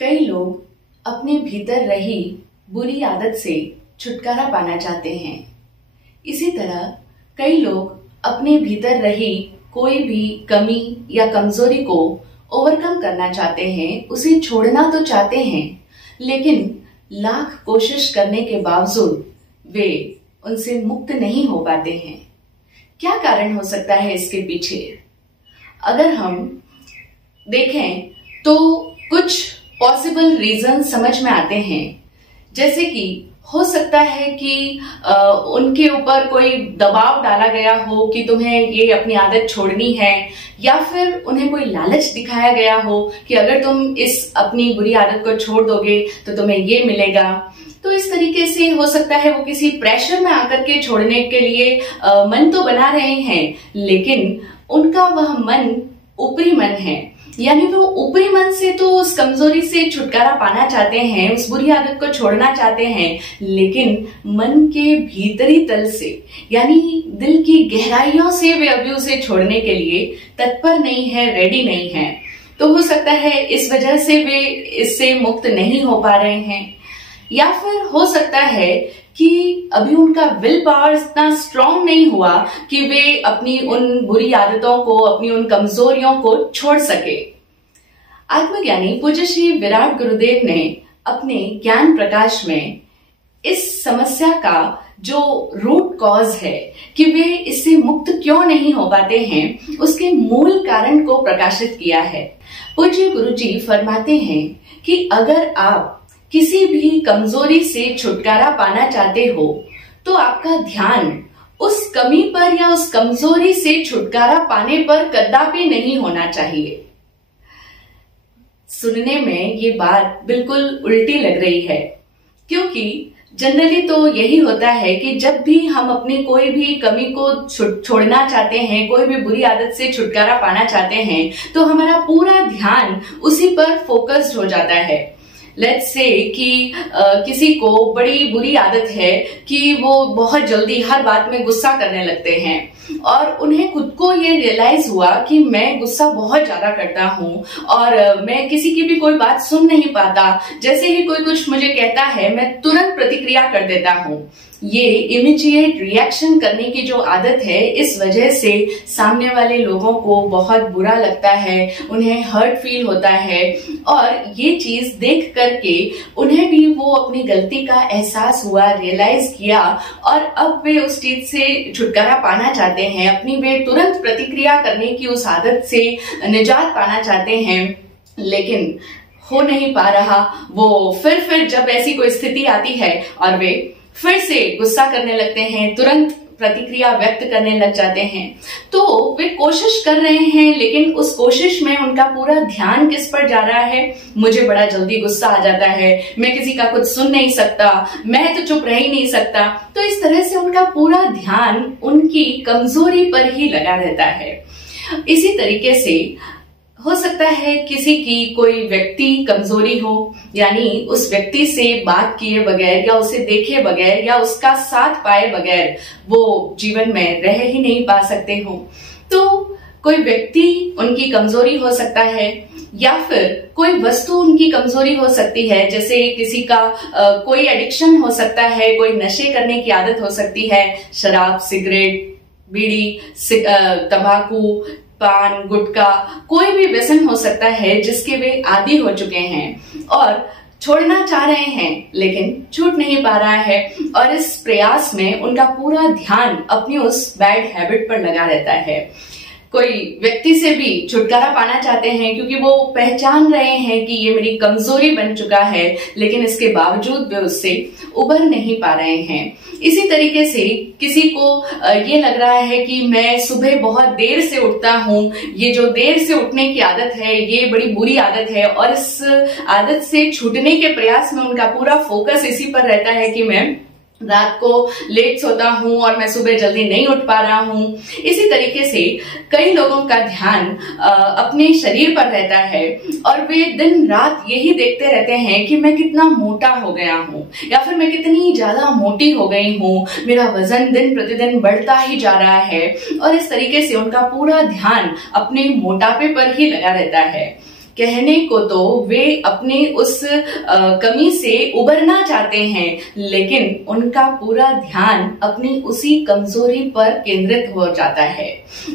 कई लोग अपने भीतर रही बुरी आदत से छुटकारा पाना चाहते हैं। इसी तरह कई लोग अपने भीतर रही कोई भी कमी या कमजोरी को ओवरकम करना चाहते हैं, उसे छोड़ना तो चाहते हैं, लेकिन लाख कोशिश करने के बावजूद वे उनसे मुक्त नहीं हो पाते हैं। क्या कारण हो सकता है इसके पीछे? अगर हम देखें तो कुछ पॉसिबल रीजन समझ में आते हैं। जैसे कि हो सकता है कि उनके ऊपर कोई दबाव डाला गया हो कि तुम्हें ये अपनी आदत छोड़नी है, या फिर उन्हें कोई लालच दिखाया गया हो कि अगर तुम इस अपनी बुरी आदत को छोड़ दोगे तो तुम्हें ये मिलेगा। तो इस तरीके से हो सकता है वो किसी प्रेशर में आकर के छोड़ने के लिए मन तो बना रहे हैं, लेकिन उनका वह मन ऊपरी मन है, यानी वो ऊपरी मन से तो उस कमजोरी से छुटकारा पाना चाहते हैं, उस बुरी आदत को छोड़ना चाहते हैं, लेकिन मन के भीतरी तल से यानी दिल की गहराइयों से वे अभी उसे छोड़ने के लिए तत्पर नहीं है, रेडी नहीं है। तो हो सकता है इस वजह से वे इससे मुक्त नहीं हो पा रहे हैं, या फिर हो सकता है कि अभी उनका विल पावर इतना स्ट्रांग नहीं हुआ कि वे अपनी उन बुरी आदतों को, अपनी उन कमजोरियों को छोड़ सके। आत्मज्ञानी पूज्य श्री विराट गुरुदेव ने अपने ज्ञान प्रकाश में इस समस्या का जो रूट कॉज है कि वे इससे मुक्त क्यों नहीं हो पाते हैं, उसके मूल कारण को प्रकाशित किया है। पूज्य गुरुजी फरमाते हैं कि अगर आप किसी भी कमजोरी से छुटकारा पाना चाहते हो तो आपका ध्यान उस कमी पर या उस कमजोरी से छुटकारा पाने पर कदापि नहीं होना चाहिए। सुनने में ये बात बिल्कुल उल्टी लग रही है, क्योंकि जनरली तो यही होता है कि जब भी हम अपनी कोई भी कमी को छोड़ना चाहते हैं, कोई भी बुरी आदत से छुटकारा पाना चाहते हैं, तो हमारा पूरा ध्यान उसी पर फोकस्ड हो जाता है। लेट्स से कि किसी को बड़ी बुरी आदत है कि वो बहुत जल्दी हर बात में गुस्सा करने लगते हैं, और उन्हें खुद को ये रियलाइज हुआ कि मैं गुस्सा बहुत ज्यादा करता हूँ और मैं किसी की भी कोई बात सुन नहीं पाता। जैसे ही कोई कुछ मुझे कहता है मैं तुरंत प्रतिक्रिया कर देता हूँ। ये इमीडिएट रिएक्शन करने की जो आदत है, इस वजह से सामने वाले लोगों को बहुत बुरा लगता है, उन्हें हर्ट फील होता है, और ये चीज देख करके उन्हें भी वो अपनी गलती का एहसास हुआ, रियलाइज किया, और अब वे उस चीज से छुटकारा पाना चाहते हैं, अपनी वे तुरंत प्रतिक्रिया करने की उस आदत से निजात पाना चाहते हैं, लेकिन हो नहीं पा रहा। वो फिर जब ऐसी कोई स्थिति आती है और वे फिर से गुस्सा करने लगते हैं, तुरंत प्रतिक्रिया व्यक्त करने लग जाते हैं। तो वे कोशिश कर रहे हैं, लेकिन उस कोशिश में उनका पूरा ध्यान किस पर जा रहा है? मुझे बड़ा जल्दी गुस्सा आ जाता है, मैं किसी का कुछ सुन नहीं सकता, मैं तो चुप रह ही नहीं सकता। तो इस तरह से उनका पूरा ध्यान उनकी कमजोरी पर ही लगा रहता है। इसी तरीके से हो सकता है किसी की कोई व्यक्ति कमजोरी हो, यानी उस व्यक्ति से बात किए बगैर या उसे देखे बगैर या उसका साथ पाए बगैर वो जीवन में रह ही नहीं पा सकते हो। तो कोई व्यक्ति उनकी कमजोरी हो सकता है, या फिर कोई वस्तु उनकी कमजोरी हो सकती है। जैसे किसी का कोई एडिक्शन हो सकता है, कोई नशे करने की आदत हो सकती है, शराब, सिगरेट, बीड़ी, तंबाकू, पान, गुटखा, कोई भी व्यसन हो सकता है जिसके वे आदी हो चुके हैं और छोड़ना चाह रहे हैं, लेकिन छूट नहीं पा रहा है, और इस प्रयास में उनका पूरा ध्यान अपनी उस बैड हैबिट पर लगा रहता है। कोई व्यक्ति से भी छुटकारा पाना चाहते हैं क्योंकि वो पहचान रहे हैं कि ये मेरी कमजोरी बन चुका है, लेकिन इसके बावजूद वे उससे उबर नहीं पा रहे हैं। इसी तरीके से किसी को ये लग रहा है कि मैं सुबह बहुत देर से उठता हूँ, ये जो देर से उठने की आदत है ये बड़ी बुरी आदत है, और इस आदत से छूटने के प्रयास में उनका पूरा फोकस इसी पर रहता है कि मैं रात को लेट सोता हूं और मैं सुबह जल्दी नहीं उठ पा रहा हूं। इसी तरीके से कई लोगों का ध्यान अपने शरीर पर रहता है और वे दिन रात यही देखते रहते हैं कि मैं कितना मोटा हो गया हूं या फिर मैं कितनी ज्यादा मोटी हो गई हूं, मेरा वजन दिन प्रतिदिन बढ़ता ही जा रहा है। और इस तरीके से उनका पूरा ध्यान अपने मोटापे पर ही लगा रहता है। कहने को तो वे अपने उस कमी से उबरना चाहते हैं, लेकिन उनका पूरा ध्यान अपनी उसी कमजोरी पर केंद्रित हो जाता है।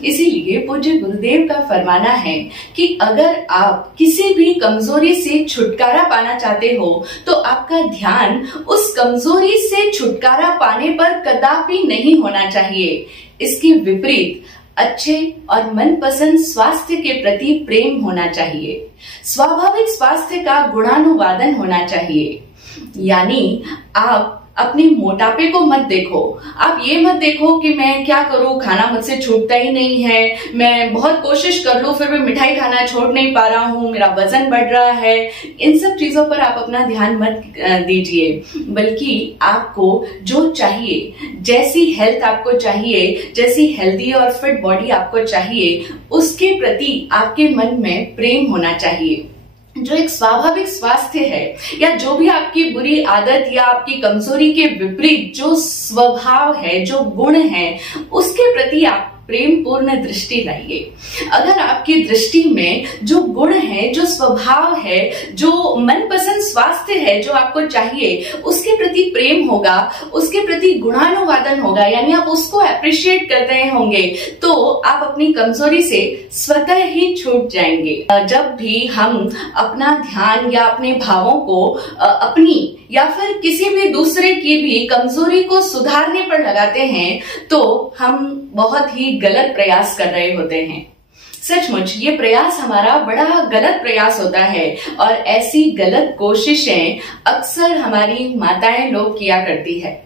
इसीलिए पूज्य गुरुदेव का फरमाना है कि अगर आप किसी भी कमजोरी से छुटकारा पाना चाहते हो तो आपका ध्यान उस कमजोरी से छुटकारा पाने पर कदापि नहीं होना चाहिए। इसके विपरीत अच्छे और मनपसंद स्वास्थ्य के प्रति प्रेम होना चाहिए। स्वाभाविक स्वास्थ्य का गुणानुवादन होना चाहिए। यानी आप अपने मोटापे को मत देखो, आप ये मत देखो कि मैं क्या करूं, खाना मुझसे छूटता ही नहीं है, मैं बहुत कोशिश कर लूं फिर भी मिठाई खाना छोड़ नहीं पा रहा हूं, मेरा वजन बढ़ रहा है। इन सब चीजों पर आप अपना ध्यान मत दीजिए, बल्कि आपको जो चाहिए, जैसी हेल्थ आपको चाहिए, जैसी हेल्दी और फिट बॉडी आपको चाहिए, उसके प्रति आपके मन में प्रेम होना चाहिए। जो एक स्वाभाविक स्वास्थ्य है या जो भी आपकी बुरी आदत या आपकी कमजोरी के विपरीत जो स्वभाव है, जो गुण है, उसके प्रति आप प्रेम पूर्ण दृष्टि लाइए। अगर आपकी दृष्टि में जो गुण है, जो स्वभाव है, जो मनपसंद स्वास्थ्य है जो आपको चाहिए, उसके प्रति प्रेम होगा, उसके प्रति गुणानुवादन होगा, यानी आप उसको अप्रिशिएट कर रहे होंगे, तो आप अपनी कमजोरी से स्वतः ही छूट जाएंगे। जब भी हम अपना ध्यान या अपने भावों को अपनी या फिर किसी भी दूसरे की भी कमजोरी को सुधारने पर लगाते हैं तो हम बहुत ही गलत प्रयास कर रहे होते हैं। सचमुच ये प्रयास हमारा बड़ा गलत प्रयास होता है और ऐसी गलत कोशिशें अक्सर हमारी माताएं लोग किया करती है।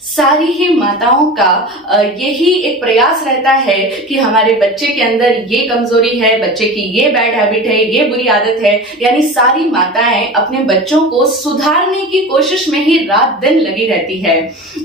सारी ही माताओं का यही एक प्रयास रहता है कि हमारे बच्चे के अंदर ये कमजोरी है, बच्चे की ये बैड हैबिट है, ये बुरी आदत है। यानी सारी माताएं अपने बच्चों को सुधारने की कोशिश में ही रात दिन लगी रहती है।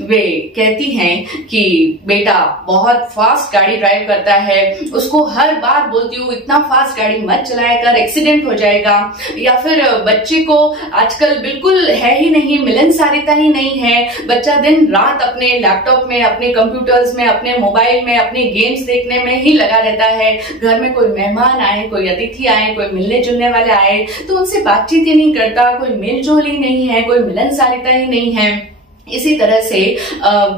वे कहती हैं कि बेटा बहुत फास्ट गाड़ी ड्राइव करता है, उसको हर बार बोलती हूँ इतना फास्ट गाड़ी मत चलाया कर, एक्सीडेंट हो जाएगा। या फिर बच्चे को आजकल बिल्कुल है ही नहीं, मिलनसारिता ही नहीं है, बच्चा दिन रात अपने लैपटॉप में, अपने कंप्यूटर्स में, अपने मोबाइल में, अपने गेम्स देखने में ही लगा रहता है। घर में कोई मेहमान आए, कोई अतिथि आए, कोई मिलने जुलने वाले आए तो उनसे बातचीत ही नहीं करता, कोई मेलजोल ही नहीं है, कोई मिलनसारिता ही नहीं है। इसी तरह से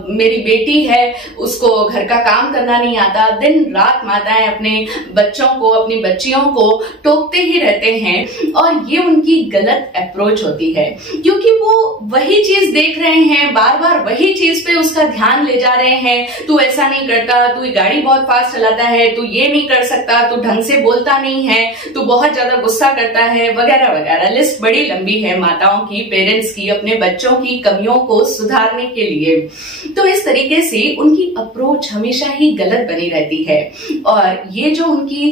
मेरी बेटी है, उसको घर का काम करना नहीं आता। दिन रात माताएं अपने बच्चों को, अपनी बच्चियों को टोकते ही रहते हैं और ये उनकी गलत अप्रोच होती है, क्योंकि वो वही चीज देख रहे हैं, बार बार वही चीज पे उसका ध्यान ले जा रहे हैं। तू ऐसा नहीं करता, तू गाड़ी बहुत फास्ट चलाता है, तू ये नहीं कर सकता, तू ढंग से बोलता नहीं है, तू बहुत ज्यादा गुस्सा करता है, वगैरह वगैरह। लिस्ट बड़ी लंबी है माताओं की, पेरेंट्स की, अपने बच्चों की कमियों को सुधारने के लिए। तो इस तरीके से उनकी अप्रोच हमेशा ही गलत बनी रहती है और ये जो उनकी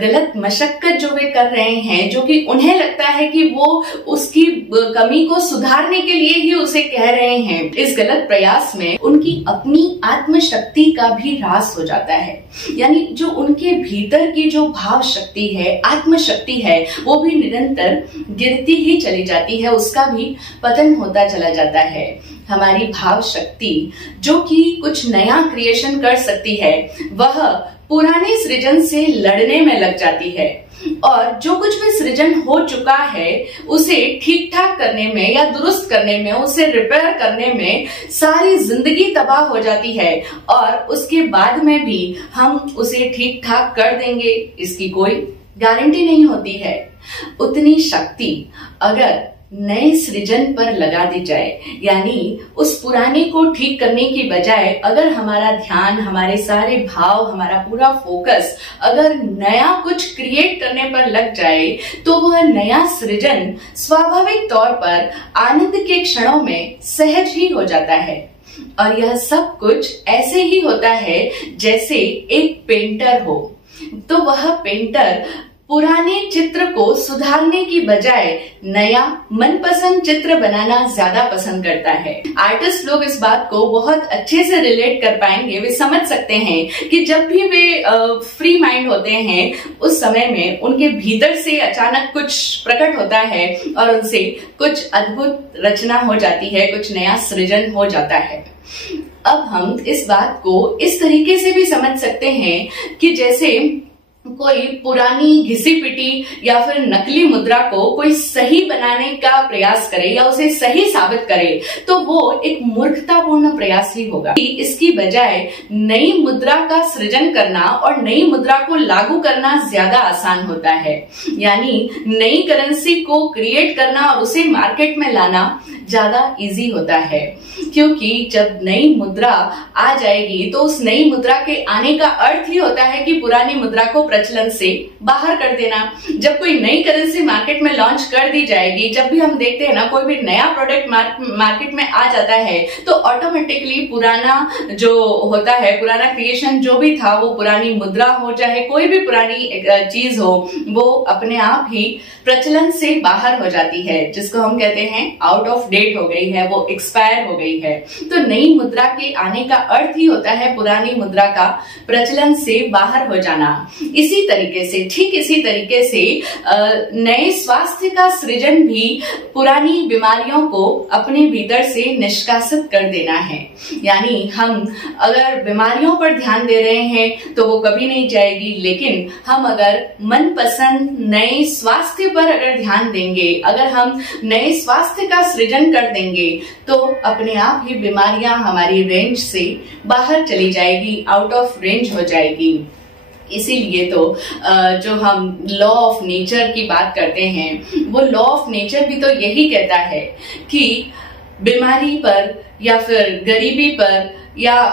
गलत मशक्कत जो वे कर रहे हैं, जो कि उन्हें लगता है कि वो उसकी कमी को सुधारने के लिए ही उसे कह रहे हैं, इस गलत प्रयास में उनकी अपनी आत्मशक्ति का भी ह्रास हो जाता है। यानी जो उनके भीतर की जो भाव शक्ति है, आत्मशक्ति है, वो भी निरंतर गिरती ही चली जाती है, उसका भी पतन होता चला जाता है। हमारी भाव शक्ति जो कि कुछ नया क्रिएशन कर सकती है, वह पुराने सृजन से लड़ने में लग जाती है और जो कुछ भी सृजन हो चुका है उसे ठीक ठाक करने में या दुरुस्त करने में, उसे रिपेयर करने में सारी जिंदगी तबाह हो जाती है और उसके बाद में भी हम उसे ठीक ठाक कर देंगे, इसकी कोई गारंटी नहीं होती है। उतनी शक्ति अगर नए सृजन पर लगा दी जाए, यानी उस पुराने को ठीक करने की बजाय अगर हमारा ध्यान, हमारे सारे भाव, हमारा पूरा फोकस अगर नया कुछ क्रिएट करने पर लग जाए तो वह नया सृजन स्वाभाविक तौर पर आनंद के क्षणों में सहज ही हो जाता है। और यह सब कुछ ऐसे ही होता है जैसे एक पेंटर हो, तो वह पेंटर पुराने चित्र को सुधारने की बजाय नया मनपसंद चित्र बनाना ज्यादा पसंद करता है। आर्टिस्ट लोग इस बात को बहुत अच्छे से रिलेट कर पाएंगे। वे समझ सकते हैं कि जब भी वे फ्री माइंड होते हैं उस समय में उनके भीतर से अचानक कुछ प्रकट होता है और उनसे कुछ अद्भुत रचना हो जाती है, कुछ नया सृजन हो जाता है। अब हम इस बात को इस तरीके से भी समझ सकते हैं कि जैसे कोई पुरानी घिसी पिटी या फिर नकली मुद्रा को कोई सही बनाने का प्रयास करे या उसे सही साबित करे तो वो एक मूर्खतापूर्ण प्रयास ही होगा। इसकी बजाय नई मुद्रा का सृजन करना और नई मुद्रा को लागू करना ज्यादा आसान होता है। यानी नई करेंसी को क्रिएट करना और उसे मार्केट में लाना ज्यादा इजी होता है, क्योंकि जब नई मुद्रा आ जाएगी तो उस नई मुद्रा के आने का अर्थ ही होता है कि पुरानी मुद्रा को प्रचलन से बाहर कर देना। जब कोई नई करेंसी मार्केट में लॉन्च कर दी जाएगी, जब भी हम देखते हैं ना कोई भी नया प्रोडक्ट मार्केट में आ जाता है तो ऑटोमेटिकली पुराना जो होता है, पुराना क्रिएशन जो भी था, वो पुरानी मुद्रा हो चाहे कोई भी पुरानी चीज हो, वो अपने आप ही प्रचलन से बाहर हो जाती है, जिसको हम कहते हैं आउट ऑफ डेट हो गई है, वो एक्सपायर हो गई है। तो नई मुद्रा के आने का अर्थ ही होता है पुरानी मुद्रा का प्रचलन से बाहर हो जाना। इसी तरीके से, ठीक इसी तरीके से नए स्वास्थ्य का सृजन भी पुरानी बीमारियों को अपने भीतर से निष्कासित कर देना है। यानी हम अगर बीमारियों पर ध्यान दे रहे हैं तो वो कभी नहीं जाएगी, लेकिन हम अगर मनपसंद नए स्वास्थ्य पर अगर ध्यान देंगे, अगर हम नए स्वास्थ्य का सृजन कर देंगे तो अपने आप ही बीमारियां हमारी रेंज से बाहर चली जाएगी, आउट ऑफ रेंज हो जाएगी। इसीलिए तो जो हम लॉ ऑफ नेचर की बात करते हैं, वो लॉ ऑफ नेचर भी तो यही कहता है कि बीमारी पर या फिर गरीबी पर या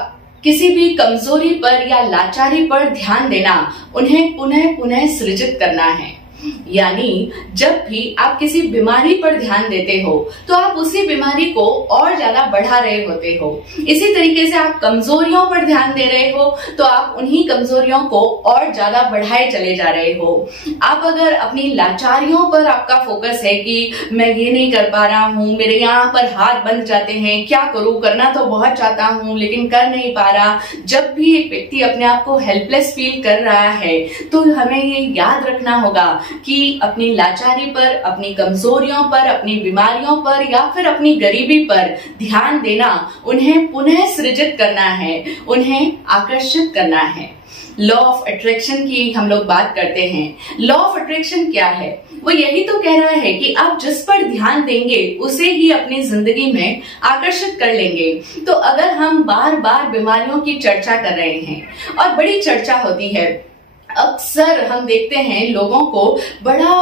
किसी भी कमजोरी पर या लाचारी पर ध्यान देना, उन्हें पुनः पुनः सृजित करना है। यानी जब भी आप किसी बीमारी पर ध्यान देते हो तो आप उसी बीमारी को और ज्यादा बढ़ा रहे होते हो। इसी तरीके से आप कमजोरियों पर ध्यान दे रहे हो तो आप उन्हीं कमजोरियों को और ज्यादा बढ़ाए चले जा रहे हो। आप अगर अपनी लाचारियों पर आपका फोकस है कि मैं ये नहीं कर पा रहा हूँ, मेरे यहाँ पर हाथ बंध जाते हैं, क्या करूँ, करना तो बहुत चाहता हूँ लेकिन कर नहीं पा रहा। जब भी एक व्यक्ति अपने आप को हेल्पलेस फील कर रहा है तो हमें ये याद रखना होगा कि अपनी लाचारी पर, अपनी कमजोरियों पर, अपनी बीमारियों पर या फिर अपनी गरीबी पर ध्यान देना, उन्हें पुनः सृजित करना है, उन्हें आकर्षित करना है। लॉ ऑफ अट्रैक्शन की हम लोग बात करते हैं। लॉ ऑफ अट्रैक्शन क्या है? वो यही तो कह रहा है कि आप जिस पर ध्यान देंगे उसे ही अपनी जिंदगी में आकर्षित कर लेंगे। तो अगर हम बार बार बीमारियों की चर्चा कर रहे हैं और बड़ी चर्चा होती है, अक्सर हम देखते हैं लोगों को बड़ा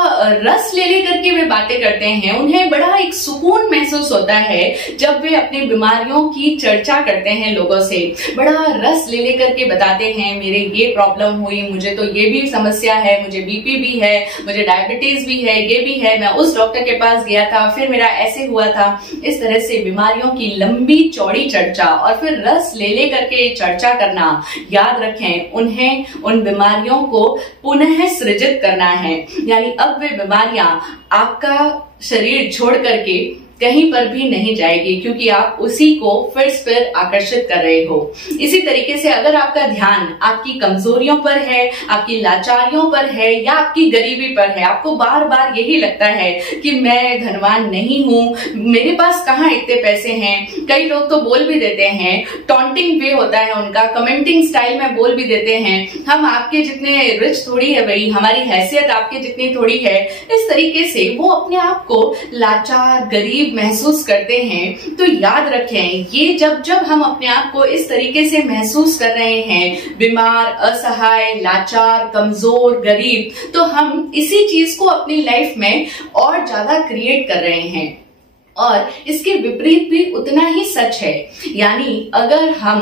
रस ले लेकर के वे बातें करते हैं, उन्हें बड़ा एक सुकून महसूस होता है जब वे अपनी बीमारियों की चर्चा करते हैं, लोगों से बड़ा रस ले लेकर के बताते हैं, मेरे ये प्रॉब्लम हुई, मुझे तो ये भी समस्या है, मुझे बीपी भी है, मुझे डायबिटीज भी है, ये भी है, मैं उस डॉक्टर के पास गया था, फिर मेरा ऐसे हुआ था। इस तरह से बीमारियों की लंबी चौड़ी चर्चा और फिर रस ले लेकर के चर्चा करना। याद रखें, उन्हें उन बीमारियों को पुनः सृजित करना है। यानी अब वे बीमारियां आपका शरीर छोड़ करके कहीं पर भी नहीं जाएगी, क्योंकि आप उसी को फिर आकर्षित कर रहे हो। इसी तरीके से अगर आपका ध्यान आपकी कमजोरियों पर है, आपकी लाचारियों पर है या आपकी गरीबी पर है, आपको बार बार यही लगता है कि मैं धनवान नहीं हूं, मेरे पास कहाँ इतने पैसे हैं। कई लोग तो बोल भी देते हैं, टॉन्टिंग वे होता है उनका, कमेंटिंग स्टाइल में बोल भी देते हैं, हम आपके जितने रिच थोड़ी है भाई, हमारी हैसियत आपके जितनी थोड़ी है। इस तरीके से वो अपने आप को लाचार, गरीब महसूस करते हैं। तो याद रखें, ये जब हम अपने आप को इस तरीके से महसूस कर रहे हैं, बीमार, असहाय, लाचार, कमजोर, गरीब, तो हम इसी चीज को अपनी लाइफ में और ज्यादा क्रिएट कर रहे हैं। और इसके विपरीत भी उतना ही सच है। यानी अगर हम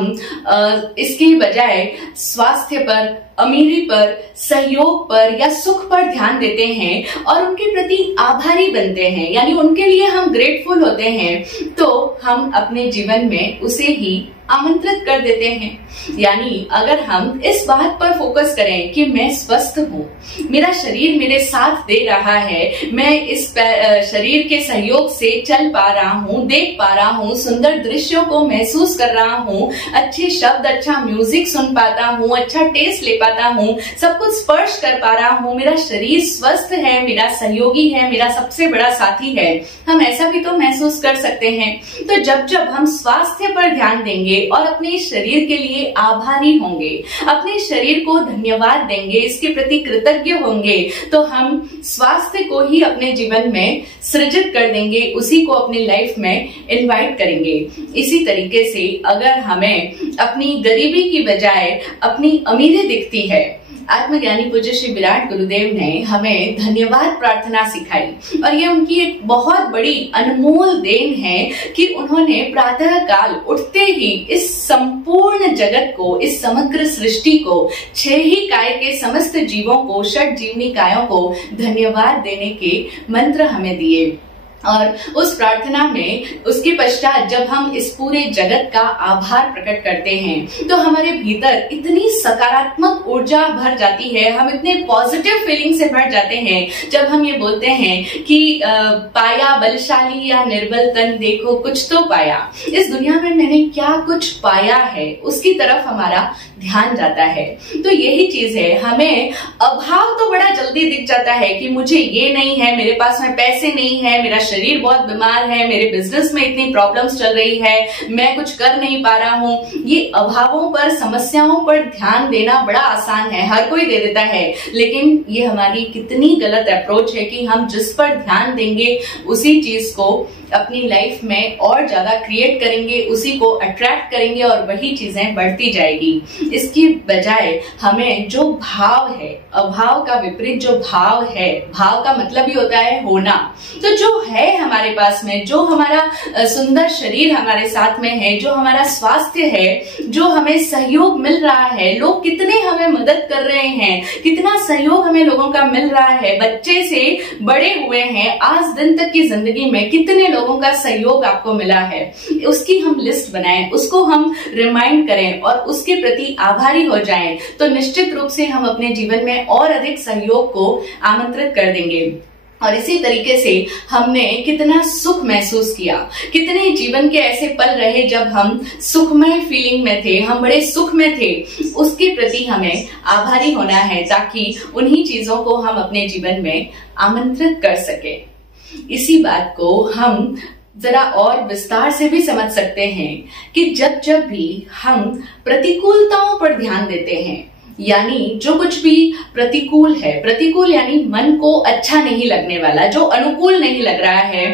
इसके बजाय स्वास्थ्य पर, अमीरी पर, सहयोग पर या सुख पर ध्यान देते हैं और उनके प्रति आभारी बनते हैं, यानी उनके लिए हम ग्रेटफुल होते हैं, तो हम अपने जीवन में उसे ही आमंत्रित कर देते हैं। यानी अगर हम इस बात पर फोकस करें कि मैं स्वस्थ हूँ, मेरा शरीर मेरे साथ दे रहा है, मैं इस शरीर के सहयोग से चल पा रहा हूँ, देख पा रहा हूँ, सुंदर दृश्यों को महसूस कर रहा हूँ, अच्छे शब्द, अच्छा म्यूजिक सुन पाता हूँ, अच्छा टेस्ट ले पाता हूँ, सब कुछ स्पर्श कर पा रहा हूँ, मेरा शरीर स्वस्थ है, मेरा सहयोगी है, मेरा सबसे बड़ा साथी है, हम ऐसा भी तो महसूस कर सकते हैं। तो जब हम स्वास्थ्य पर ध्यान देंगे, और अपने शरीर के लिए आभारी होंगे, अपने शरीर को धन्यवाद देंगे, इसके प्रति कृतज्ञ होंगे, तो हम स्वास्थ्य को ही अपने जीवन में सृजित कर देंगे, उसी को अपनी लाइफ में इनवाइट करेंगे। इसी तरीके से अगर हमें अपनी गरीबी की बजाय अपनी अमीरी दिखती है, आत्मज्ञानी पूज्य श्री विराट गुरुदेव ने हमें धन्यवाद प्रार्थना सिखाई और ये उनकी एक बहुत बड़ी अनमोल देन है कि उन्होंने प्रातः काल उठते ही इस संपूर्ण जगत को, इस समग्र सृष्टि को, 6 ही काय के समस्त जीवों को, 6 जीवनी कायों को धन्यवाद देने के मंत्र हमें दिए। और उस प्रार्थना में उसके पश्चात जब हम इस पूरे जगत का आभार प्रकट करते हैं तो हमारे भीतर इतनी सकारात्मक ऊर्जा भर जाती है, हम इतने पॉजिटिव फीलिंग से भर जाते हैं जब हम ये बोलते हैं कि पाया बलशाली या निर्बल तन देखो कुछ तो पाया। इस दुनिया में मैंने क्या कुछ पाया है, उसकी तरफ हमारा ध्यान जाता है। तो यही चीज है, हमें अभाव तो बड़ा जल्दी दिख जाता है कि मुझे ये नहीं है, मेरे पास में पैसे नहीं है, मेरा शरीर बहुत बीमार है, मेरे बिजनेस में इतनी प्रॉब्लम्स चल रही है, मैं कुछ कर नहीं पा रहा हूं। ये अभावों पर, समस्याओं पर ध्यान देना बड़ा आसान है, हर कोई दे देता है, लेकिन ये हमारी कितनी गलत अप्रोच है कि हम जिस पर ध्यान देंगे उसी चीज को अपनी लाइफ में और ज्यादा क्रिएट करेंगे, उसी को अट्रैक्ट करेंगे और वही चीजें बढ़ती जाएगी। इसकी बजाय हमें जो भाव है, अभाव का विपरीत जो भाव है, भाव का मतलब ही होता है होना, तो जो है हमारे पास में, जो हमारा सुंदर शरीर हमारे साथ में है, जो हमारा स्वास्थ्य है, जो हमें सहयोग मिल रहा है, लोग कितने हमें मदद कर रहे हैं, कितना सहयोग हमें लोगों का मिल रहा है, बच्चे से बड़े हुए हैं, आज दिन तक की जिंदगी में कितने लोगों का सहयोग आपको मिला है, उसकी हम लिस्ट बनाएं, उसको हम रिमाइंड करें और उसके प्रति आभारी हो जाएं, तो निश्चित रूप से हम अपने जीवन में और अधिक सहयोग को आमंत्रित कर देंगे। और इसी तरीके से हमने कितना सुख महसूस किया, कितने जीवन के ऐसे पल रहे जब हम सुखमय फीलिंग में थे, हम बड़े सुख में थे, उसके प्रति हमें आभारी होना है ताकि उन्हीं चीजों को हम अपने जीवन में आमंत्रित कर सके। इसी बात को हम जरा और विस्तार से भी समझ सकते हैं कि जब जब भी हम प्रतिकूलताओं पर ध्यान देते हैं, यानी जो कुछ भी प्रतिकूल है, प्रतिकूल यानी मन को अच्छा नहीं लगने वाला, जो अनुकूल नहीं लग रहा है,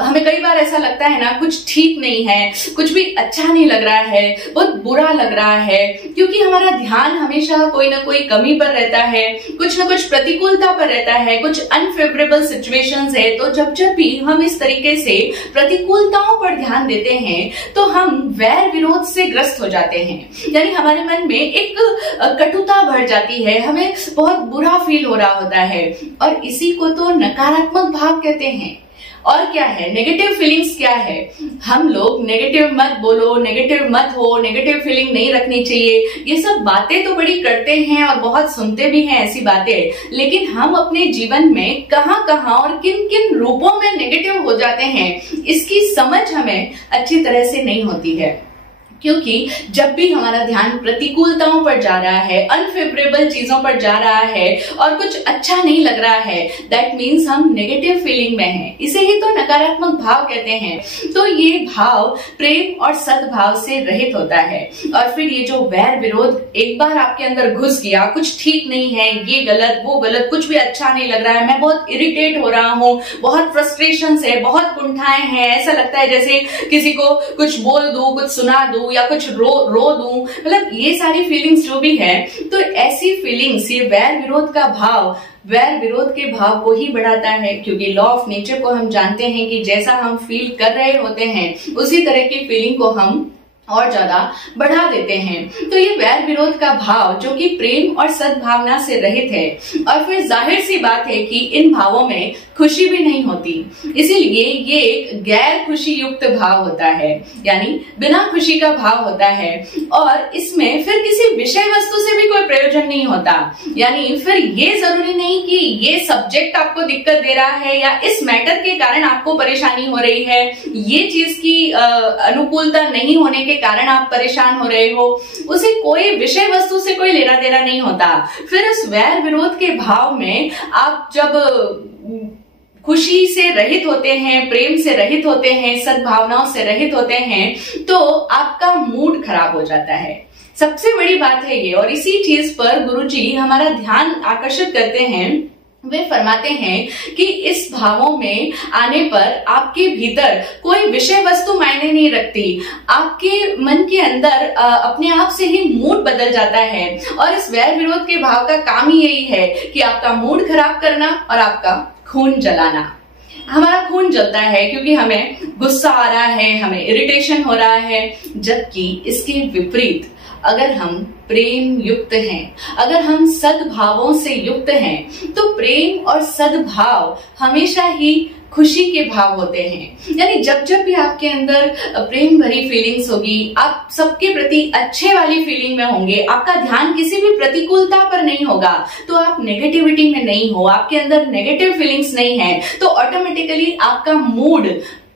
हमें कई बार ऐसा लगता है ना कुछ ठीक नहीं है, कुछ भी अच्छा नहीं लग रहा है, बहुत बुरा लग रहा है, क्योंकि हमारा ध्यान हमेशा कोई ना कोई कमी पर रहता है, कुछ ना कुछ प्रतिकूलता पर रहता है, कुछ अनफेवरेबल सिचुएशंस है। तो जब जब भी हम इस तरीके से प्रतिकूलताओं पर ध्यान देते हैं तो हम वैर विरोध से ग्रस्त हो जाते हैं, यानी हमारे मन में एक कटुता भर जाती है, हमें बहुत बुरा फील हो रहा होता है, और इसी को तो नकारात्मक भाव कहते हैं। और क्या है नेगेटिव फीलिंग्स? क्या है, हम लोग नेगेटिव मत बोलो, नेगेटिव मत हो, नेगेटिव फीलिंग नहीं रखनी चाहिए, ये सब बातें तो बड़ी करते हैं और बहुत सुनते भी हैं ऐसी बातें, लेकिन हम अपने जीवन में कहां कहां और किन किन रूपों में नेगेटिव हो जाते हैं, इसकी समझ हमें अच्छी तरह से नहीं होती है। क्योंकि जब भी हमारा ध्यान प्रतिकूलताओं पर जा रहा है, अनफेवरेबल चीजों पर जा रहा है और कुछ अच्छा नहीं लग रहा है, दैट मीन्स हम नेगेटिव फीलिंग में हैं। इसे ही तो नकारात्मक भाव कहते हैं। तो ये भाव प्रेम और सद्भाव से रहित होता है। और फिर ये जो वैर विरोध एक बार आपके अंदर घुस गया, कुछ ठीक नहीं है, ये गलत वो गलत, कुछ भी अच्छा नहीं लग रहा है, मैं बहुत इरिटेट हो रहा हूँ, बहुत फ्रस्ट्रेशन है, बहुत कुंठाएं हैं, ऐसा लगता है जैसे किसी को कुछ बोल दूं, कुछ सुना दूं या कुछ रो दूं, मतलब ये सारी फीलिंग्स जो भी है, तो ऐसी फीलिंग्स, ये वैर विरोध का भाव वैर विरोध के भाव को ही बढ़ाता है। क्योंकि लॉ ऑफ नेचर को हम जानते हैं कि जैसा हम फील कर रहे होते हैं उसी तरह की फीलिंग को हम और ज्यादा बढ़ा देते हैं। तो ये वैर विरोध का भाव जो कि प्रेम और सद्भावना से रहित है, और फिर जाहिर सी बात है कि इन भावों में खुशी भी नहीं होती, इसीलिए ये एक गैर खुशी युक्त भाव होता है, यानी बिना खुशी का भाव होता है। और इसमें फिर किसी विषय वस्तु से भी कोई प्रयोजन नहीं होता, यानी फिर ये जरूरी नहीं कि ये सब्जेक्ट आपको दिक्कत दे रहा है या इस मैटर के कारण आपको परेशानी हो रही है, ये चीज की अनुकूलता नहीं होने के कारण आप परेशान हो रहे हो, उसे कोई विषय वस्तु से कोई लेना देना नहीं होता। फिर उस वैर विरोध के भाव में आप जब खुशी से रहित होते हैं, प्रेम से रहित होते हैं, सद्भावनाओं से रहित होते हैं, तो आपका मूड खराब हो जाता है। सबसे बड़ी बात है ये, और इसी चीज पर गुरुजी हमारा ध्यान आकर्षित करते हैं। वे फरमाते हैं कि इस भावों में आने पर आपके भीतर कोई विषय वस्तु मायने नहीं रखती, आपके मन के अंदर अपने आप से ही मूड बदल जाता है। और इस वैर विरोध के भाव का काम ही यही है कि आपका मूड खराब करना और आपका खून जलाना। हमारा खून जलता है क्योंकि हमें गुस्सा आ रहा है, हमें इरिटेशन हो रहा है, जबकि इसके विपरीत अगर हम प्रेम युक्त हैं, अगर हम सद्भावों से युक्त हैं, तो प्रेम और सद्भाव हमेशा ही खुशी के भाव होते हैं। यानी जब जब भी आपके अंदर प्रेम भरी फीलिंग्स होगी, आप सबके प्रति अच्छे वाली फीलिंग में होंगे, आपका ध्यान किसी भी प्रतिकूलता पर नहीं होगा, तो आप नेगेटिविटी में नहीं हो, आपके अंदर नेगेटिव फीलिंग्स नहीं है, तो ऑटोमेटिकली आपका मूड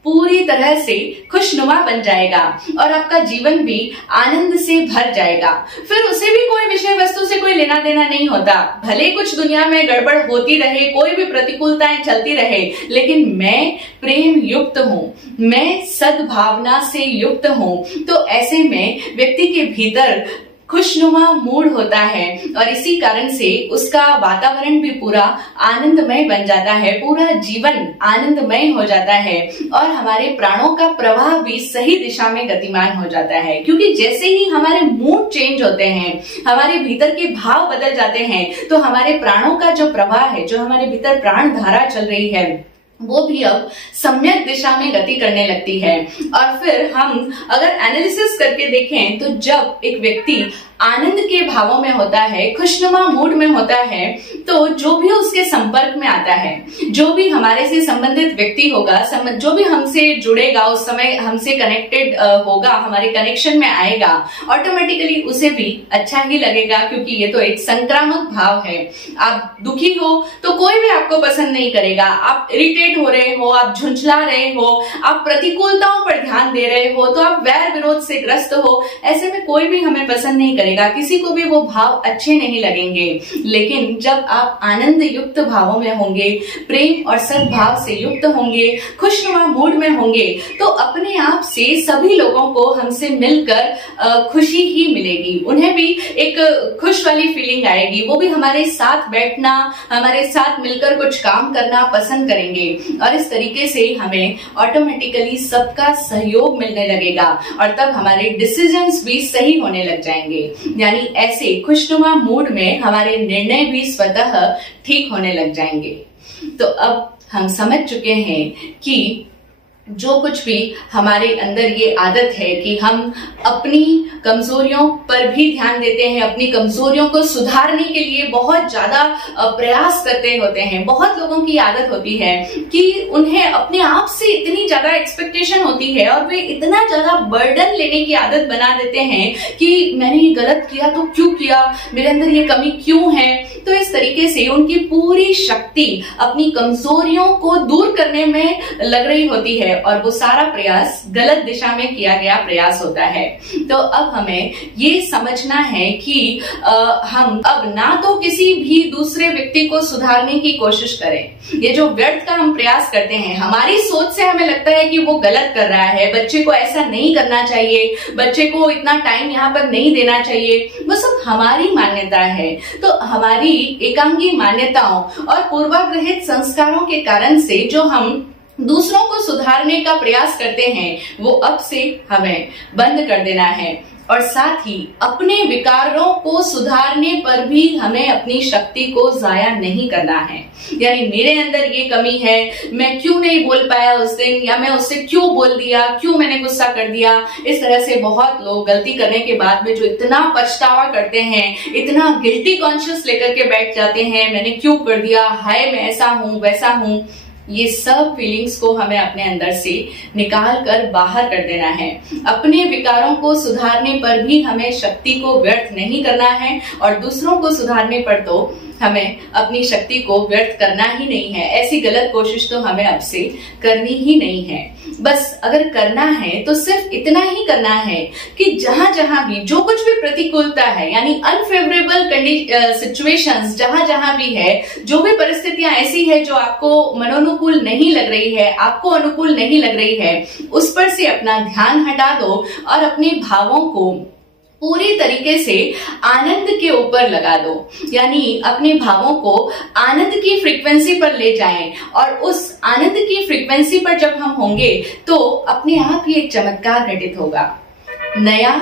पूरी तरह से खुशनुमा बन जाएगा और आपका जीवन भी आनंद से भर जाएगा। फिर उसे भी कोई विषय वस्तु से कोई लेना देना नहीं होता। भले कुछ दुनिया में गड़बड़ होती रहे, कोई भी प्रतिकूलताएं चलती रहे, लेकिन मैं प्रेम युक्त हूँ, मैं सद्भावना से युक्त हूँ, तो ऐसे में व्यक्ति के भीतर खुशनुमा मूड होता है और इसी कारण से उसका वातावरण भी पूरा आनंदमय बन जाता है, पूरा जीवन आनंदमय हो जाता है और हमारे प्राणों का प्रवाह भी सही दिशा में गतिमान हो जाता है। क्योंकि जैसे ही हमारे मूड चेंज होते हैं, हमारे भीतर के भाव बदल जाते हैं, तो हमारे प्राणों का जो प्रवाह है, जो हमारे भीतर प्राण धारा चल रही है, वो भी अब सम्यक दिशा में गति करने लगती है। और फिर हम अगर एनालिसिस करके देखें तो जब एक व्यक्ति आनंद के भावों में होता है, खुशनुमा मूड में होता है, तो जो भी उसके संपर्क में आता है, जो भी हमारे से संबंधित व्यक्ति होगा, जो भी हमसे जुड़ेगा, उस समय हमसे कनेक्टेड होगा, हमारे कनेक्शन में आएगा, ऑटोमेटिकली उसे भी अच्छा ही लगेगा। क्योंकि ये तो एक संक्रामक भाव है। आप दुखी हो तो कोई भी आपको पसंद नहीं करेगा, आप इरिटेट हो रहे हो, आप झुंझला रहे हो, आप प्रतिकूलताओं पर ध्यान दे रहे हो, तो आप वैर विरोध से ग्रस्त हो, ऐसे में कोई भी हमें पसंद नहीं करेगा, किसी को भी वो भाव अच्छे नहीं लगेंगे। लेकिन जब आप आनंद युक्त भावों में होंगे, प्रेम और सद्भाव से युक्त होंगे, खुशनुमा मूड में होंगे, तो अपने आप से सभी लोगों को हमसे मिलकर खुशी ही मिलेगी, उन्हें भी एक खुश वाली फीलिंग आएगी, वो भी हमारे साथ बैठना, हमारे साथ मिलकर कुछ काम करना पसंद करेंगे और इस तरीके से हमें ऑटोमेटिकली सबका सहयोग मिलने लगेगा और तब हमारे डिसीजंस भी सही होने लग जाएंगे। यानी ऐसे खुशनुमा मूड में हमारे निर्णय भी स्वतः ठीक होने लग जाएंगे। तो अब हम समझ चुके हैं कि जो कुछ भी हमारे अंदर ये आदत है कि हम अपनी कमजोरियों पर भी ध्यान देते हैं, अपनी कमजोरियों को सुधारने के लिए बहुत ज्यादा प्रयास करते होते हैं। बहुत लोगों की आदत होती है कि उन्हें अपने आप से इतनी ज्यादा एक्सपेक्टेशन होती है और वे इतना ज्यादा बर्डन लेने की आदत बना देते हैं कि मैंने ये गलत किया तो क्यों किया, मेरे अंदर ये कमी क्यों है। तो इस तरीके से उनकी पूरी शक्ति अपनी कमजोरियों को दूर करने में लग रही होती है और वो सारा प्रयास गलत दिशा में किया गया प्रयास होता है। तो अब हमें ये समझना है कि हम अब ना तो किसी भी दूसरे व्यक्ति को सुधारने की कोशिश करें। ये जो व्यर्थ का हम प्रयास करते हैं, हमारी सोच से हमें लगता है कि वो गलत कर रहा है, बच्चे को ऐसा नहीं करना चाहिए, बच्चे को इतना टाइम यहाँ पर नहीं देना चाहिए, वो सब हमारी मान्यता है। तो हमारी एकांगी मान्यताओं और पूर्वाग्रहित संस्कारों के कारण से जो हम दूसरों को सुधारने का प्रयास करते हैं, वो अब से हमें बंद कर देना है और साथ ही अपने विकारों को सुधारने पर भी हमें अपनी शक्ति को जाया नहीं करना है। यानी मेरे अंदर ये कमी है, मैं क्यों नहीं बोल पाया उस दिन, या मैं उससे क्यों बोल दिया, क्यों मैंने गुस्सा कर दिया। इस तरह से बहुत लोग गलती करने के बाद में जो इतना पछतावा करते हैं, इतना गिल्टी कॉन्शियस लेकर के बैठ जाते हैं, मैंने क्यों कर दिया, हाय मैं ऐसा हूं वैसा हूं। ये सब फीलिंग्स को हमें अपने अंदर से निकाल कर बाहर कर देना है। अपने विकारों को सुधारने पर भी हमें शक्ति को व्यर्थ नहीं करना है और दूसरों को सुधारने पर तो हमें अपनी शक्ति को व्यर्थ करना ही नहीं है। ऐसी गलत कोशिश तो हमें अब से करनी ही नहीं है। बस अगर करना है तो सिर्फ इतना ही करना है कि जहां जहां भी जो कुछ भी प्रतिकूलता है, यानी अनफेवरेबल सिचुएशंस जहां जहां भी है, जो भी परिस्थितियां ऐसी है जो आपको मनोनुकूल नहीं लग रही है, आपको अनुकूल नहीं लग रही है, उस पर से अपना ध्यान हटा दो और अपने भावों को पूरी तरीके से आनंद के ऊपर लगा दो। यानी अपने भावों को आनंद की फ्रीक्वेंसी पर ले जाएं, और उस आनंद की फ्रीक्वेंसी पर जब हम होंगे तो अपने आप ही एक चमत्कार घटित होगा। नया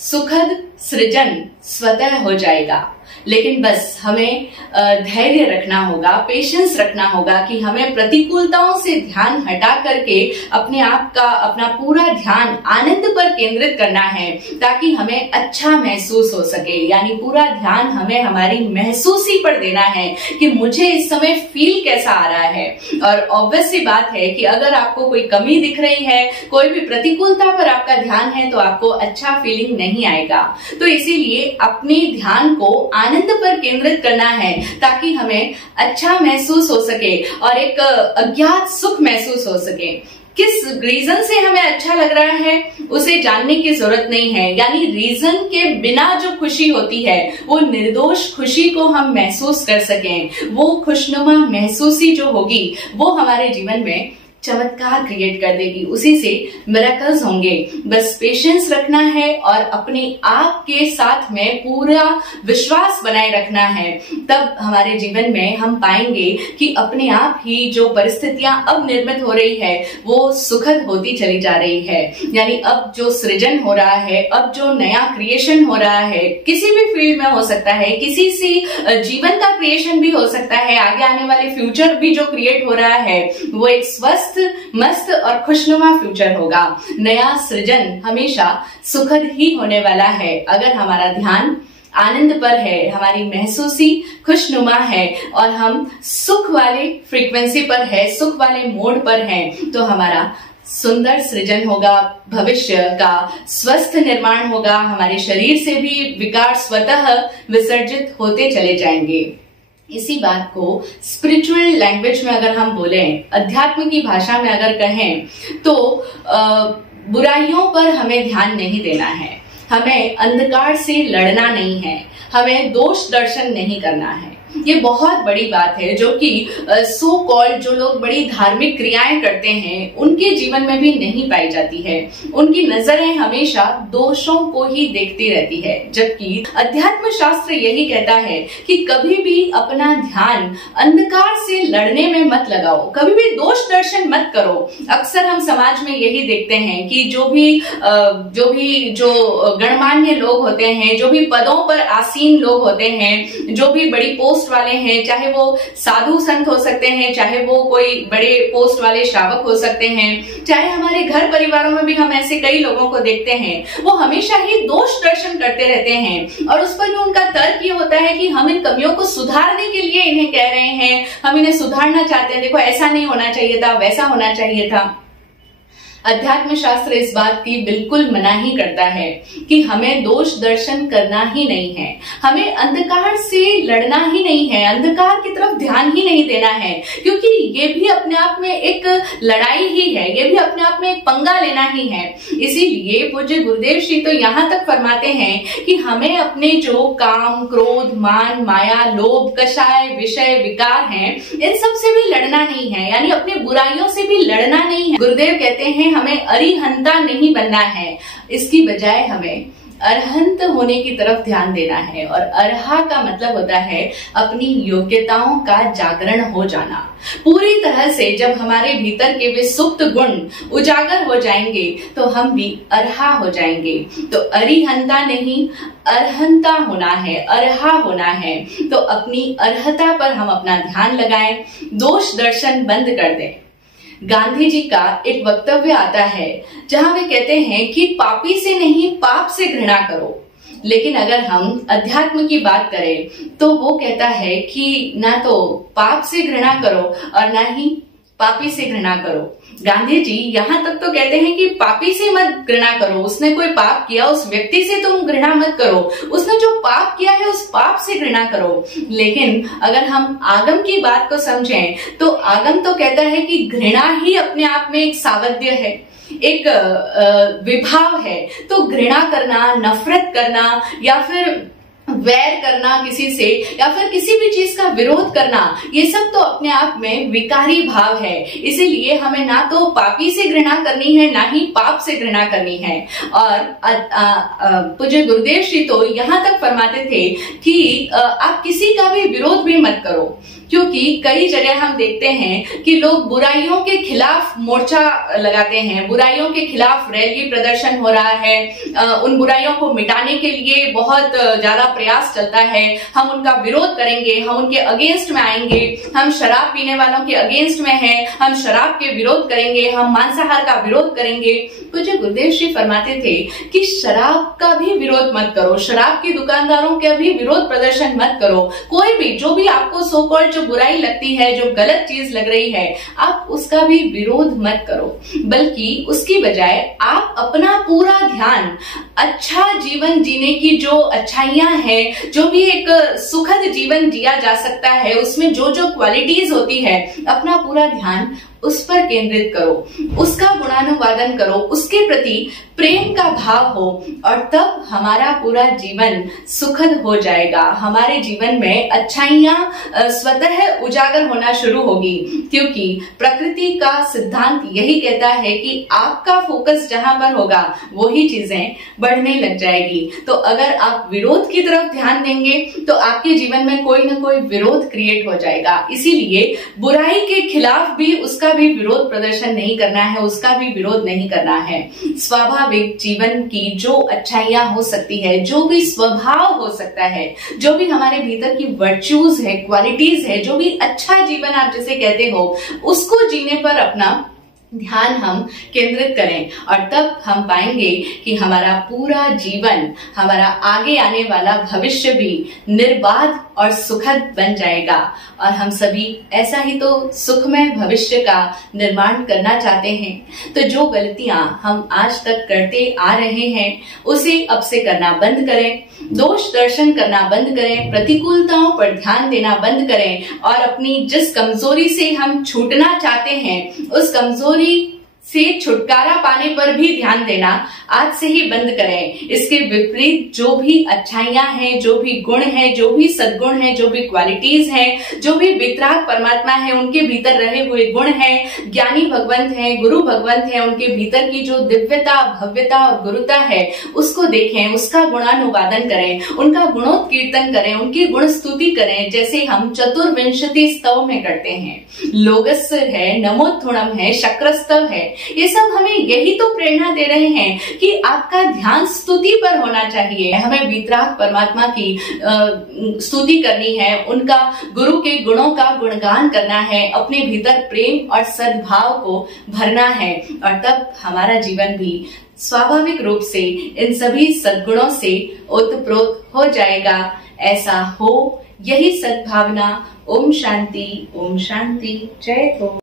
सुखद सृजन स्वतः हो जाएगा। लेकिन बस हमें धैर्य रखना होगा, पेशेंस रखना होगा कि हमें प्रतिकूलताओं से ध्यान हटा करके अपने आप का, अपना पूरा ध्यान आनंद पर केंद्रित करना है, ताकि हमें अच्छा महसूस हो सके। यानी पूरा ध्यान हमें हमारी महसूसी पर देना है कि मुझे इस समय फील कैसा आ रहा है। और ऑब्वियस सी बात है कि अगर आपको कोई कमी दिख रही है, कोई भी प्रतिकूलता पर आपका ध्यान है, तो आपको अच्छा फीलिंग नहीं आएगा। तो इसीलिए अपने ध्यान को आनंद पर केंद्रित करना है, ताकि हमें अच्छा महसूस हो सके और एक अज्ञात सुख महसूस हो सके। किस रीजन से हमें अच्छा लग रहा है उसे जानने की जरूरत नहीं है। यानी रीजन के बिना जो खुशी होती है, वो निर्दोष खुशी को हम महसूस कर सकें, वो खुशनुमा महसूसी जो होगी वो हमारे जीवन में चमत्कार क्रिएट कर देगी, उसी से मिरेकल्स होंगे। बस पेशेंस रखना है और अपने आप के साथ में पूरा विश्वास बनाए रखना है। तब हमारे जीवन में हम पाएंगे कि अपने आप ही जो परिस्थितियां अब निर्मित हो रही है वो सुखद होती चली जा रही है। यानी अब जो सृजन हो रहा है, अब जो नया क्रिएशन हो रहा है, किसी भी फील्ड में हो सकता है, किसी से जीवन का क्रिएशन भी हो सकता है, आगे आने वाले फ्यूचर भी जो क्रिएट हो रहा है वो एक स्वस्थ, मस्त और खुशनुमा फ्यूचर होगा। नया सृजन हमेशा सुखद ही होने वाला है। अगर हमारा ध्यान आनंद पर है, हमारी महसूसी खुशनुमा है और हम सुख वाले फ्रीक्वेंसी पर है, सुख वाले मोड पर हैं, तो हमारा सुंदर सृजन होगा, भविष्य का स्वस्थ निर्माण होगा, हमारे शरीर से भी विकार स्वतः विसर्जित होते चले जाएंगे। इसी बात को स्पिरिचुअल लैंग्वेज में अगर हम बोलें, अध्यात्म की भाषा में अगर कहें, तो बुराइयों पर हमें ध्यान नहीं देना है, हमें अंधकार से लड़ना नहीं है, हमें दोष दर्शन नहीं करना है। ये बहुत बड़ी बात है जो कि सो कॉल्ड जो लोग बड़ी धार्मिक क्रियाएं करते हैं उनके जीवन में भी नहीं पाई जाती है। उनकी नजरें हमेशा दोषों को ही देखती रहती है, जबकि अध्यात्म शास्त्र यही कहता है कि कभी भी अपना ध्यान अंधकार से लड़ने में मत लगाओ, कभी भी दोष दर्शन मत करो। अक्सर हम समाज में यही देखते हैं कि जो गणमान्य लोग होते हैं, जो भी पदों पर आसीन लोग होते हैं, जो भी बड़ी पोस्ट वाले हैं, चाहे वो साधु संत हो सकते हैं, चाहे वो कोई बड़े पोस्ट वाले श्रावक हो सकते हैं, चाहे हमारे घर परिवारों में भी हम ऐसे कई लोगों को देखते हैं, वो हमेशा ही दोष दर्शन करते रहते हैं। और उस पर भी उनका तर्क ये होता है कि हम इन कमियों को सुधारने के लिए इन्हें कह रहे हैं, हम इन्हें सुधारना चाहते हैं, देखो ऐसा नहीं होना चाहिए था, वैसा होना चाहिए था। अध्यात्म शास्त्र इस बात की बिल्कुल मनाही करता है कि हमें दोष दर्शन करना ही नहीं है, हमें अंधकार से लड़ना ही नहीं है, अंधकार की तरफ ध्यान ही नहीं देना है, क्योंकि ये भी अपने आप में एक लड़ाई ही है, ये भी अपने आप में एक पंगा लेना ही है। इसीलिए पूज्य गुरुदेव श्री तो यहाँ तक फरमाते हैं कि हमें अपने जो काम, क्रोध, मान, माया, लोभ, कषाय, विषय, विकार हैं, इन सब से भी लड़ना नहीं है, यानी अपनी बुराइयों से भी लड़ना नहीं है। गुरुदेव कहते हैं हमें अरिहंता नहीं बनना है, इसकी बजाय हमें अरहंत होने की तरफ ध्यान देना है। और अरहा का मतलब होता है अपनी योग्यताओं का जागरण हो जाना। पूरी तरह से जब हमारे भीतर के वे सुप्त गुण उजागर हो जाएंगे तो हम भी अरहा हो जाएंगे। तो अरिहंता नहीं, अरहंता होना है, अरहा होना है। तो अपनी अर्हता पर हम अपना ध्यान लगाएं, दोष दर्शन बंद कर दें। गांधी जी का एक वक्तव्य आता है जहां वे कहते हैं कि पापी से नहीं पाप से घृणा करो। लेकिन अगर हम अध्यात्म की बात करें तो वो कहता है कि ना तो पाप से घृणा करो और ना ही पापी से घृणा करो। गांधी जी यहाँ तक तो कहते हैं कि पापी से मत घृणा करो, उसने कोई पाप किया उस व्यक्ति से तुम घृणा मत करो, उसने जो पाप किया है उस पाप से घृणा करो। लेकिन अगर हम आगम की बात को समझें तो आगम तो कहता है कि घृणा ही अपने आप में एक सावध्य है, एक विभाव है। तो घृणा करना, नफरत करना या फिर वैर करना किसी से या फिर किसी भी चीज का विरोध करना, ये सब तो अपने आप में विकारी भाव है। इसीलिए हमें ना तो पापी से घृणा करनी है ना ही पाप से घृणा करनी है। और पूज्य गुरुदेव श्री तो यहाँ तक फरमाते थे कि आप किसी का भी विरोध भी मत करो, क्योंकि कई जगह हम देखते हैं कि लोग बुराइयों के खिलाफ मोर्चा लगाते हैं, बुराइयों के खिलाफ रैली प्रदर्शन हो रहा है, उन बुराइयों को मिटाने के लिए बहुत ज्यादा प्रयास चलता है, हम उनका विरोध करेंगे, हम उनके अगेंस्ट में आएंगे, हम शराब पीने वालों के अगेंस्ट में हैं, हम शराब के विरोध करेंगे, हम मांसाहार का विरोध करेंगे। कुछ गुरुदेव श्री फरमाते थे कि शराब का भी विरोध मत करो, शराब की दुकानदारों का भी विरोध प्रदर्शन मत करो, कोई भी जो भी आपको सो कॉल्ड जो बुराई लगती है, जो गलत चीज लग रही है, आप उसका भी विरोध मत करो, बल्कि उसकी बजाय आप अपना पूरा ध्यान अच्छा जीवन जीने की जो अच्छाइयां हैं, जो भी एक सुखद जीवन जिया जा सकता है, उसमें जो जो क्वालिटीज होती है, अपना पूरा ध्यान उस पर केंद्रित करो, उसका गुणानुवादन करो, उसके प्रति प्रेम का भाव हो, और तब हमारा पूरा जीवन सुखद हो जाएगा। हमारे जीवन में अच्छाइयां स्वतः उजागर होना शुरू होगी, क्योंकि प्रकृति का सिद्धांत यही कहता है कि आपका फोकस जहां पर होगा वही चीजें बढ़ने लग जाएगी। तो अगर आप विरोध की तरफ ध्यान देंगे तो आपके जीवन में कोई ना कोई विरोध क्रिएट हो जाएगा। इसीलिए बुराई के खिलाफ भी उसका भी विरोध प्रदर्शन नहीं करना है, उसका भी विरोध नहीं करना है। स्वाभाविक जीवन की जो अच्छाइयां हो सकती है, जो भी स्वभाव हो सकता है, जो भी हमारे भीतर की वर्च्यूज है, क्वालिटीज है, जो भी अच्छा जीवन आप जिसे कहते हो, उसको जीने पर अपना ध्यान हम केंद्रित करें, और तब हम पाएंगे कि हमारा पूरा जीवन, हमारा आगे आने वाला भविष्य भी निर्बाध और सुखद बन जाएगा। और हम सभी ऐसा ही तो सुखमय भविष्य का निर्माण करना चाहते हैं। तो जो गलतियां हम आज तक करते आ रहे हैं उसे अब से करना बंद करें, दोष दर्शन करना बंद करें, प्रतिकूलताओं पर ध्यान देना बंद करें, और अपनी जिस कमजोरी से हम छूटना चाहते हैं उस कमजोरी से छुटकारा पाने पर भी ध्यान देना आज से ही बंद करें। इसके विपरीत जो भी अच्छाइयां हैं, जो भी गुण हैं, जो भी सद्गुण हैं, जो भी क्वालिटीज हैं, जो भी वितराग परमात्मा है उनके भीतर रहे हुए गुण हैं, ज्ञानी भगवंत हैं, गुरु भगवंत हैं, उनके भीतर की जो दिव्यता, भव्यता और गुरुता है उसको देखें, उसका गुणानुवादन करें, उनका गुणोत्कीर्तन करें, उनकी गुण स्तुति करें, जैसे हम चतुर्विंशति स्तव में करते हैं। लोगस्य है, नमोत्थुणम है, शक्रस्तव है, ये सब हमें यही तो प्रेरणा दे रहे हैं कि आपका ध्यान स्तुति पर होना चाहिए। हमें वितराग परमात्मा की स्तुति करनी है, उनका गुरु के गुणों का गुणगान करना है, अपने भीतर प्रेम और सद्भाव को भरना है, और तब हमारा जीवन भी स्वाभाविक रूप से इन सभी सद्गुणों से ओतप्रोत हो जाएगा। ऐसा हो, यही सद्भावना। ओम शांति, ओम शांति। जय हो।